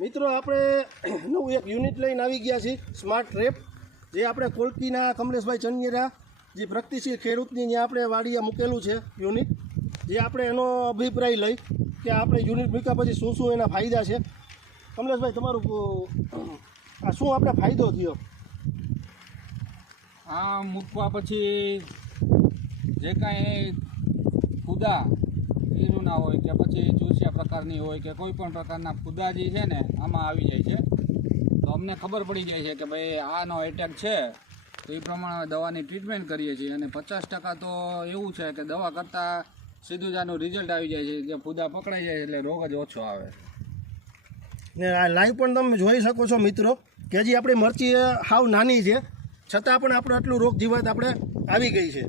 મિત્રો, આપણે નવું એક યુનિટ લઈને આવી ગયા છીએ સ્માર્ટ ટ્રેપ જે આપણે કોલકીના કમલેશભાઈ ચનિયરા, જે પ્રગતિશીલ ખેડૂતની ત્યાં આપણે વાડીએ મૂકેલું છે યુનિટ જે આપણે એનો અભિપ્રાય લઈ કે આપણે યુનિટ મૂક્યા પછી શું શું એના ફાયદા છે. કમલેશભાઈ, તમારું આ શું આપણે ફાયદો થયો? આ મૂકવા પછી જે કાંઈ ફૂદા ઈરુના હોય કે પછી ચૂસિયા પ્રકારની હોય કે કોઈ પણ પ્રકારના ફૂદા જે છે ને, આમાં આવી જાય છે. તો અમને ખબર પડી જાય છે કે ભાઈ આનો એટેક છે. તો એ પ્રમાણે દવાની ટ્રીટમેન્ટ કરીએ છીએ અને પચાસ ટકા તો એવું છે કે દવા કરતાં સીધું જ આનું રિઝલ્ટ આવી જાય છે કે ફુદા પકડાઈ જાય એટલે રોગ જ ઓછો આવે. ને આ લાઈવ પણ તમે જોઈ શકો છો મિત્રો કે હજી આપણી મરચી હાવ નાની છે. છતાં પણ આપણે આટલું રોગ જીવાત આપણે આવી ગઈ છે.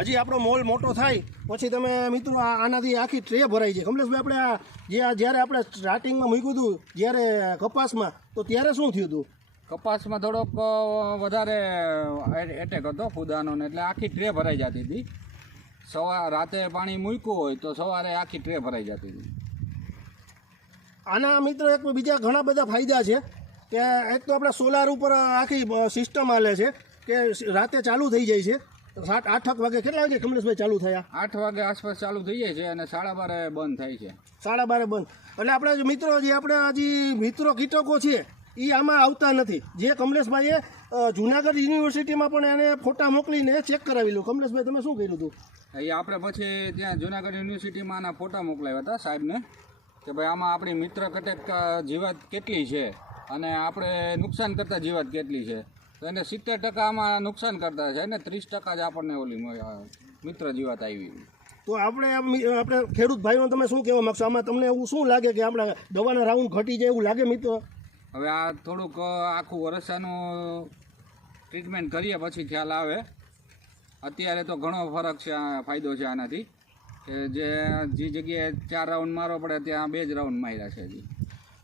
હજી આપણો મોલ મોટો થાય પછી તમે મિત્રો આનાથી આખી ટ્રે ભરાઈ છે કમલેશભાઈ આપણે આ જે આ જ્યારે આપણે સ્ટાર્ટિંગમાં મૂક્યું હતું જ્યારે કપાસમાં તો ત્યારે શું થયું હતું? કપાસમાં થોડોક વધારે એટેક હતો ફૂદાનો એટલે આખી ટ્રે ભરાઈ જતી હતી. સવાર રાતે પાણી મૂક્યું હોય તો સવારે આખી ટ્રે ભરાઈ જતી હતી. આના મિત્રો એક બીજા ઘણા બધા ફાયદા છે કે એક તો આપણે સોલાર ઉપર આખી સિસ્ટમ હાલે છે કે રાતે ચાલુ થઈ જાય છે સાત આઠક વાગે કેટલા વાગે કમલેશભાઈ ચાલુ થયા? આઠ વાગે આસપાસ ચાલુ થઈ જાય છે અને સાડા બારે બંધ થાય છે. સાડા બારે બંધ. એટલે આપણે મિત્રો જે આપણે હજી મિત્રો કીટકો છે એ આમાં આવતા નથી. જે કમલેશભાઈએ જુનાગઢ યુનિવર્સિટીમાં પણ એને ફોટા મોકલીને ચેક કરાવી લો. કમલેશભાઈ તમે શું કર્યું હતું? એ આપણે પછી ત્યાં જુનાગઢ યુનિવર્સિટીમાં આના ફોટા મોકલાવ્યા હતા સાહેબને કે ભાઈ આમાં આપણી મિત્ર કટેક જીવાત કેટલી છે? અને આપણે નુકસાન કરતા જીવાત કેટલી છે? તો એને સિત્તેર ટકા આમાં નુકસાન કરતા છે ને ત્રીસ ટકા જ આપણને ઓલી મિત્ર જીવાત આવી. તો આપણે આપણે ખેડૂત ભાઈઓ તમે શું કહેવા માગશો? આમાં તમને એવું શું લાગે કે આપણે દવાના રાઉન્ડ ઘટી જાય એવું લાગે મિત્રો? હવે આ થોડુંક આખું વરસાનું ટ્રીટમેન્ટ કરીએ પછી ખ્યાલ આવે. અત્યારે તો ઘણો ફરક છે આ ફાયદો છે આનાથી. કે જે જે જગ્યાએ ચાર રાઉન્ડ મારવો પડે ત્યાં બે જ રાઉન્ડ માર્યા છે હજી.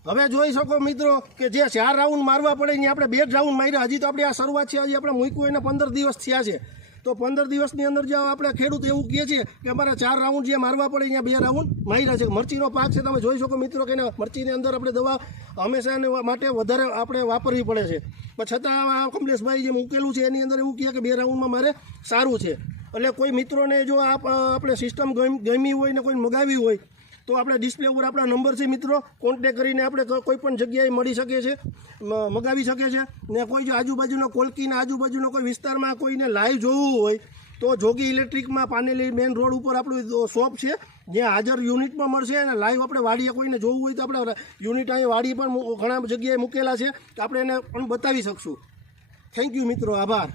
હવે જોઈ શકો મિત્રો કે જે ચાર રાઉન્ડ મારવા પડે ને આપણે બે રાઉન્ડ માર્યા. હજી તો આપણી આ શરૂઆત છે, હજી આપણે મૂક્યું એને પંદર દિવસ થયા છે. તો પંદર દિવસની અંદર જે આપણે ખેડૂત એવું કહે છે કે અમારે ચાર રાઉન્ડ જે મારવા પડે અહીંયા બે રાઉન્ડ માર્યા છે. મરચીનો પાક છે, તમે જોઈ શકો મિત્રો કે મરચીની અંદર આપણે દવા હંમેશા માટે વધારે આપણે વાપરવી પડે છે. પણ છતાં આ કમલેશભાઈ જે મૂકેલું છે, એની અંદર એવું કહે કે બે રાઉન્ડમાં મારે સારું છે. એટલે કોઈ મિત્રોને જો આપણે સિસ્ટમ ગમી હોય ને કોઈ મગાવી હોય તો આપણે ડિસ્પ્લે ઉપર આપણા નંબર છે મિત્રો. કોન્ટેક કરીને આપણે કોઈ પણ જગ્યાએ મળી શકે છે મગાવી શકે છે. ને કોઈ જો આજુબાજુના કોલકીના આજુબાજુનો કોઈ વિસ્તારમાં કોઈને લાઈવ જોવું હોય, તો જોગી ઇલેક્ટ્રિકમાં પાનેલી મેઇન રોડ ઉપર આપણું શોપ છે. જ્યાં હાજર યુનિટમાં મળશે અને લાઈવ આપણે વાડીએ કોઈને જોવું હોય તો આપણે યુનિટ અહીં વાડી પણ ઘણા જગ્યાએ મૂકેલા છે. તો આપણે એને પણ બતાવી શકશું. થેન્ક યુ મિત્રો. આભાર.